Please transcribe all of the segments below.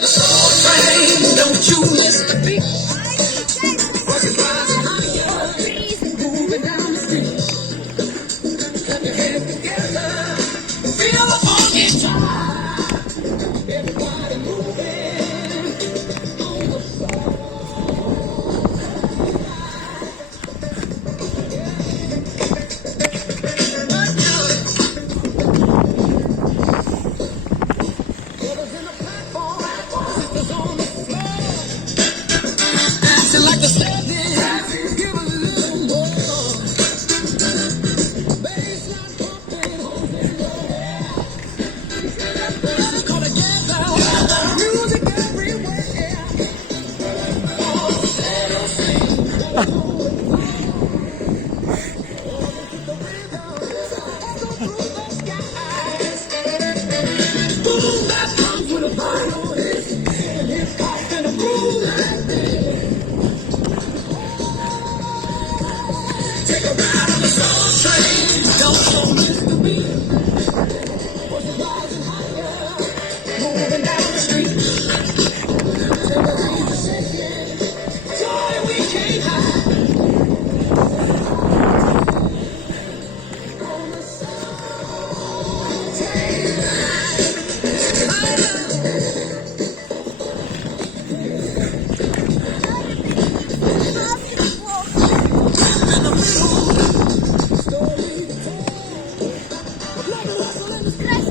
Don't you miss the beat? Feel the funky time. Everybody moving. Brothers in the platform, sisters on the floor, acting like the stand. Give a little more. Baseline pumping, holding your hair. Let's go together. Music everywhere. Boom, that comes with a vinyl hit. And it's caught in a groove. Take a ride on the soul train. Don't miss the beat. Voices rising higher, moving down the street. Tambourines are shaking, joy we can't hide. On the soul train. In the middle, story told. Love and hustle and the stress.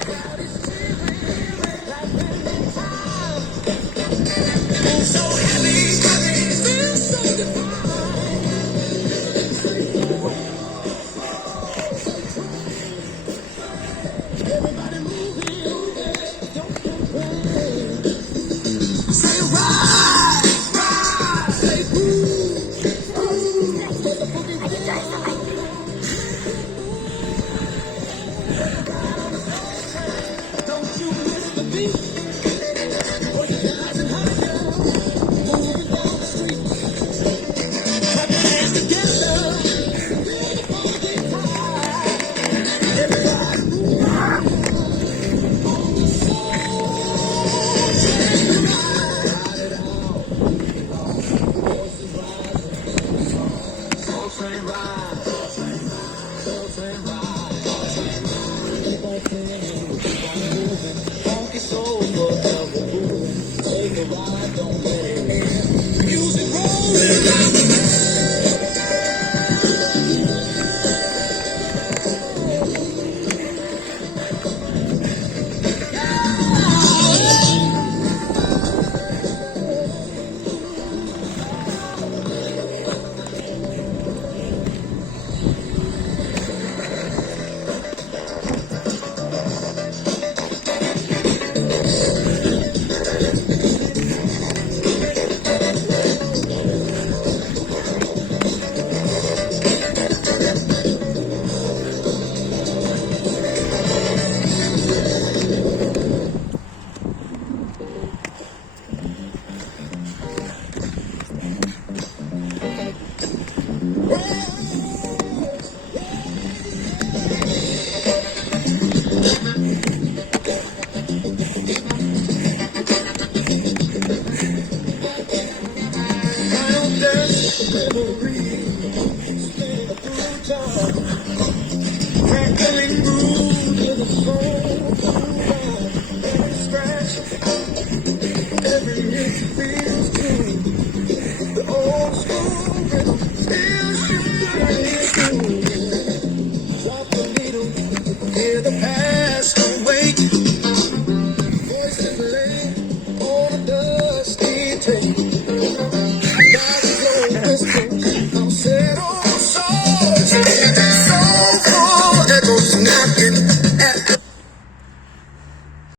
Crowd is cheering like winning time. Feel so heavy, feel so divine. Everybody moving, don't complain. Say ride, ride, say groove, groove. Let the boogie roll. Don't you miss the beat. Or you're rising higher, moving down the street. Clap your hands together, feel the funky tide. Everybody move on the soul train ride. Ride it out, voices rising. Soul train ride, soul train ride. Keep on singing, keep on moving. Funky soul forever moving. Take a ride, don't let it end. Music rolling. Crackling groove to the soul, every scratch, every hit feels true. The old school rhythm feels you burning through. Drop the needle, hear the pattern.